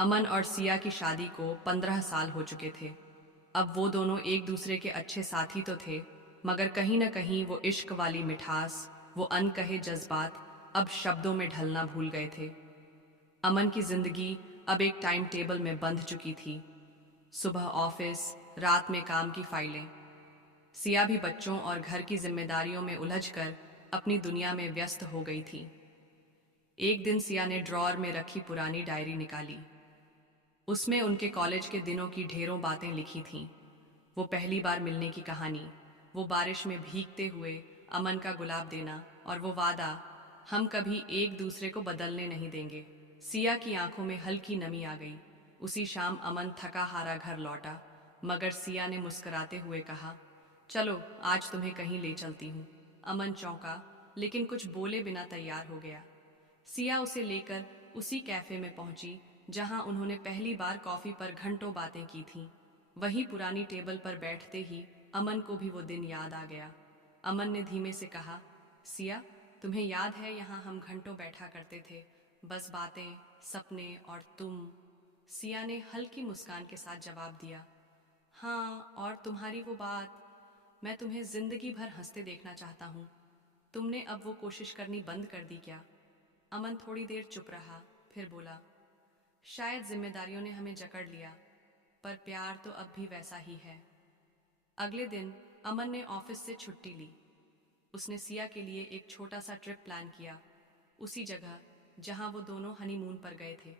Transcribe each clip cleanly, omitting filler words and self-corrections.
अमन और सिया की शादी को 15 साल हो चुके थे। अब वो दोनों एक दूसरे के अच्छे साथी तो थे, मगर कहीं न कहीं वो इश्क वाली मिठास, वो अनकहे जज्बात अब शब्दों में ढलना भूल गए थे। अमन की जिंदगी अब एक टाइम टेबल में बंध चुकी थी। सुबह ऑफिस, रात में काम की फाइलें। सिया भी बच्चों और घर की जिम्मेदारियों में उलझकर अपनी दुनिया में व्यस्त हो गई थी। एक दिन सिया ने ड्रॉअर में रखी पुरानी डायरी निकाली। उसमें उनके कॉलेज के दिनों की ढेरों बातें लिखी थीं। वो पहली बार मिलने की कहानी, वो बारिश में भीगते हुए अमन का गुलाब देना, और वो वादा, हम कभी एक दूसरे को बदलने नहीं देंगे। सिया की आंखों में हल्की नमी आ गई। उसी शाम अमन थका हारा घर लौटा, मगर सिया ने मुस्कुराते हुए कहा, चलो आज तुम्हें कहीं ले चलती हूँ। अमन चौंका, लेकिन कुछ बोले बिना तैयार हो गया। सिया उसे लेकर उसी कैफे में पहुंची जहां उन्होंने पहली बार कॉफी पर घंटों बातें की थीं। वही पुरानी टेबल पर बैठते ही अमन को भी वो दिन याद आ गया। अमन ने धीमे से कहा, सिया, तुम्हें याद है यहाँ हम घंटों बैठा करते थे, बस बातें, सपने और तुम। सिया ने हल्की मुस्कान के साथ जवाब दिया, हाँ, और तुम्हारी वो बात, मैं तुम्हें जिंदगी भर हंसते देखना चाहता हूँ। तुमने अब वो कोशिश करनी बंद कर दी क्या? अमन थोड़ी देर चुप रहा, फिर बोला, शायद जिम्मेदारियों ने हमें जकड़ लिया, पर प्यार तो अब भी वैसा ही है। अगले दिन अमन ने ऑफिस से छुट्टी ली। उसने सिया के लिए एक छोटा सा ट्रिप प्लान किया, उसी जगह जहां वो दोनों हनीमून पर गए थे।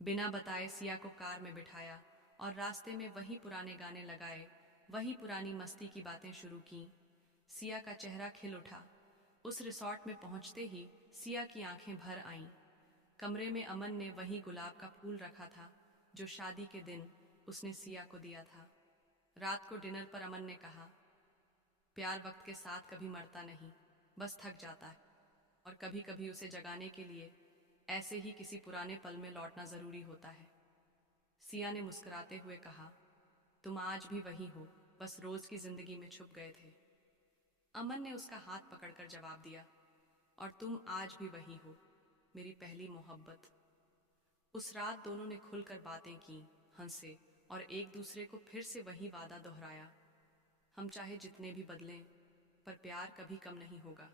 बिना बताए सिया को कार में बिठाया और रास्ते में वही पुराने गाने लगाए, वही पुरानी मस्ती की बातें शुरू की। सिया का चेहरा खिल उठा। उस रिसॉर्ट में पहुंचते ही सिया की आंखें भर आईं। कमरे में अमन ने वही गुलाब का फूल रखा था जो शादी के दिन उसने सिया को दिया था। रात को डिनर पर अमन ने कहा, प्यार वक्त के साथ कभी मरता नहीं, बस थक जाता है, और कभी कभी उसे जगाने के लिए ऐसे ही किसी पुराने पल में लौटना जरूरी होता है। सिया ने मुस्कुराते हुए कहा, तुम आज भी वही हो, बस रोज की जिंदगी में छुप गए थे। अमन ने उसका हाथ पकड़कर जवाब दिया, और तुम आज भी वही हो, मेरी पहली मोहब्बत। उस रात दोनों ने खुलकर बातें की, हंसे और एक दूसरे को फिर से वही वादा दोहराया, हम चाहे जितने भी बदलें, पर प्यार कभी कम नहीं होगा।